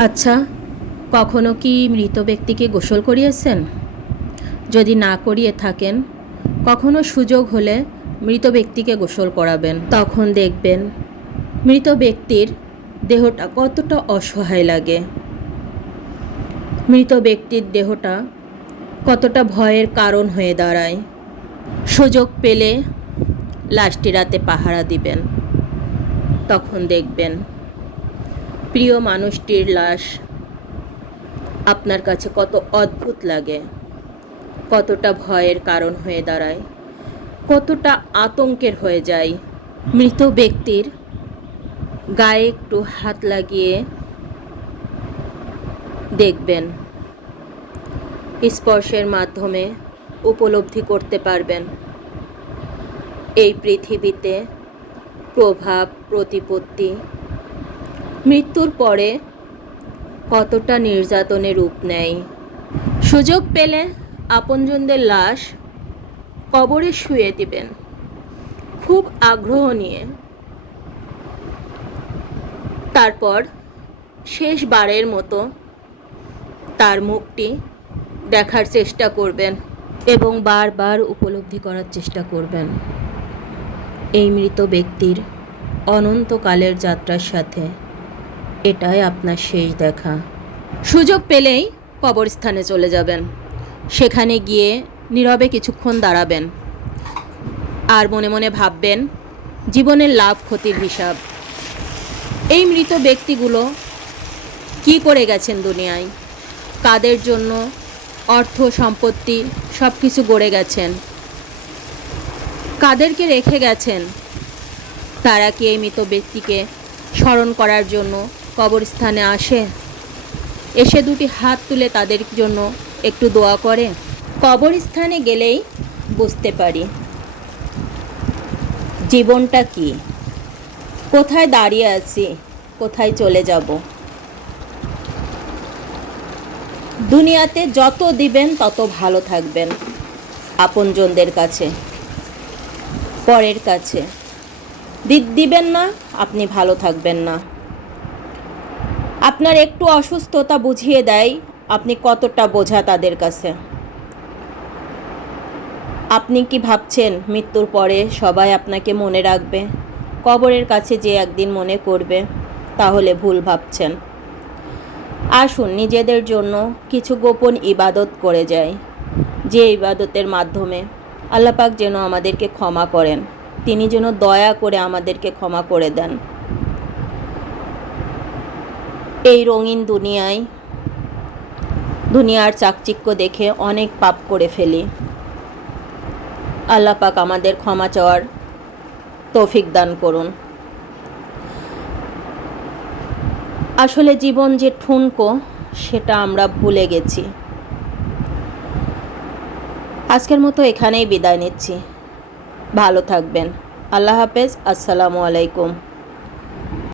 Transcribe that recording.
আচ্ছা কখনো কি মৃত ব্যক্তিকে গোসল করিয়েছেন? যদি না করিয়ে থাকেন, কখনো সুযোগ হলে মৃত ব্যক্তিকে গোসল করাবেন। তখন দেখবেন মৃত ব্যক্তির দেহটা কতটা অসহায় লাগে। মৃত ব্যক্তির দেহটা কতটা ভয়ের কারণ হয়ে দাঁড়ায়। সুযোগ পেলে লাশটি রাতে পাহারা দিবেন। তখন দেখবেন প্রিয় মানুষটির লাশ আপনার কাছে কত অদ্ভুত লাগে, কতটা ভয়ের কারণ হয়ে দাঁড়ায়, কতটা আতঙ্কের হয়ে যায়। মৃত ব্যক্তির গায়ে একটু হাত লাগিয়ে দেখবেন। স্পর্শের মাধ্যমে উপলব্ধি করতে পারবেন। এই পৃথিবীতে প্রভাব, প্রতিপত্তি মৃত্যুর পরে কতটা নির্যাতনের রূপ নেয়? সুযোগ পেলে আপনজনদের লাশ কবরে শুয়ে দিবেন। খুব আগ্রহ নিয়ে। তারপর শেষবারের মতো তার মুখটি দেখার চেষ্টা করবেন এবং বারবার উপলব্ধি করার চেষ্টা করবেন। এই মৃত ব্যক্তির অনন্তকালের যাত্রার সাথে এটাই আপনার শেষ দেখা। সুযোগ পেলেই কবরস্থানে চলে যাবেন। সেখানে গিয়ে নীরবে কিছুক্ষণ দাঁড়াবেন। আর মনে মনে ভাববেন, জীবনের লাভ ক্ষতির হিসাব। এই মৃত ব্যক্তিগুলো কি করে গেছেন দুনিয়ায়? কাদের জন্য অর্থ, সম্পত্তি সব কিছু গড়ে গেছেন? কাদেরকে রেখে গেছেন? তারা কি এই মৃত ব্যক্তিকে স্মরণ করার জন্য কবরস্থানে আসে। এসে দুটি হাত তুলে তাদের জন্য একটু দোয়া করে। কবরস্থানে গেলেই বুঝতে পারি। জীবনটা কি? কোথায় দাঁড়িয়ে আছি? কোথায় চলে যাব? দুনিয়াতে যত দিবেন, তত ভালো থাকবেন আপনজনদের কাছে, পরের কাছে। দি- দিবেন না, আপনি ভালো থাকবেন না। আপনার একটু অসুস্থতা বুঝিয়ে দেয়, আপনি কতটা বোঝা তাদের কাছে? আপনি কি ভাবছেন মৃত্যুর পরে সবাই আপনাকে মনে রাখবে? কবরের কাছে যে একদিন মনে করবে, তাহলে ভুল ভাবছেন। আসুন, নিজেদের জন্য কিছু গোপন ইবাদত করে যাই। যে ইবাদতের মাধ্যমে আল্লাপাক যেন আমাদেরকে ক্ষমা করেন, তিনি যেন দয়া করে আমাদেরকে ক্ষমা করে দেন। এই রঙিন দুনিয়ায় দুনিয়ার চাকচিক্য দেখে অনেক পাপ করে ফেলি। আল্লাহ পাক আমাদের ক্ষমা চাওয়ার তৌফিক দান করুন। আসলে জীবন যে ঠুনকো, সেটা আমরা ভুলে গেছি। আজকের মতো এখানেই বিদায় নিচ্ছি। ভালো থাকবেন। আল্লাহ হাফেজ। আসসালামু আলাইকুম।